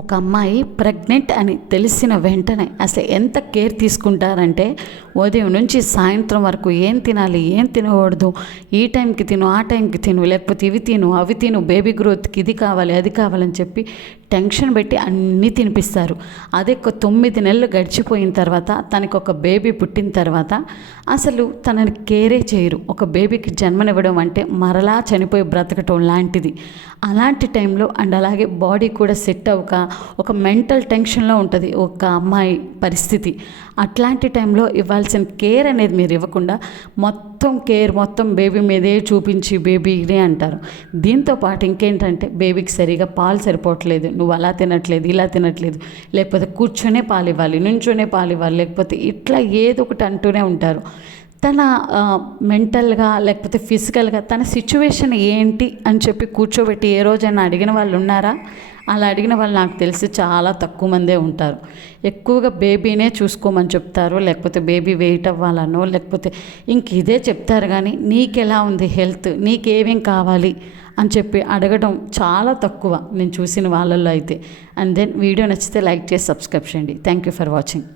ఒక అమ్మాయి ప్రెగ్నెంట్ అని తెలిసిన వెంటనే అసలు ఎంత కేర్ తీసుకుంటారంటే ఉదయం నుంచి సాయంత్రం వరకు ఏం తినాలి, ఏం తినకూడదు, ఈ టైంకి తిను, ఆ టైంకి తిను, లేకపోతే ఇవి తిను, అవి తిను, బేబీ గ్రోత్కి ఇది కావాలి, అది కావాలని చెప్పి టెన్షన్ పెట్టి అన్నీ తినిపిస్తారు. అదే 9 నెలలు గడిచిపోయిన తర్వాత తనకు ఒక బేబీ పుట్టిన తర్వాత అసలు తనని కేరే చేయరు. ఒక బేబీకి జన్మనివ్వడం అంటే మరలా చనిపోయి బ్రతకటం లాంటిది. అలాంటి టైంలో అండ్ అలాగే బాడీ కూడా సెట్ అవ్వక ఒక మెంటల్ టెన్షన్లో ఉంటుంది ఒక అమ్మాయి పరిస్థితి. అట్లాంటి టైంలో ఇవ్వాల్సిన కేర్ అనేది మీరు ఇవ్వకుండా మొత్తం కేర్ మొత్తం బేబీ మీదే చూపించి బేబీనే అంటారు. దీంతో పాటు ఇంకేంటంటే బేబీకి సరిగా పాలు సరిపోవట్లేదు, నువ్వు అలా తినట్లేదు, ఇలా తినట్లేదు, లేకపోతే కూర్చొనే పాలు ఇవ్వాలి, నుంచోనే పాలు ఇవ్వాలి, లేకపోతే ఇట్లా ఏదో ఒకటి అంటూనే ఉంటారు. తన మెంటల్గా లేకపోతే ఫిజికల్గా తన సిచ్యువేషన్ ఏంటి అని చెప్పి కూర్చోబెట్టి ఏ రోజైనా అడిగిన వాళ్ళు ఉన్నారా? అలా అడిగిన వాళ్ళు నాకు తెలిసి చాలా తక్కువ మందే ఉంటారు. ఎక్కువగా బేబీనే చూసుకోమని చెప్తారు, లేకపోతే బేబీ వెయిట్ అవ్వాలనో లేకపోతే ఇంక ఇదే చెప్తారు. కానీ నీకెలా ఉంది హెల్త్, నీకేమేం కావాలి అని చెప్పి అడగడం చాలా తక్కువ నేను చూసిన వాళ్ళల్లో అయితే. అండ్ దెన్ వీడియో నచ్చితే లైక్ చేసి సబ్స్క్రైబ్ చేయండి. Thank you for watching.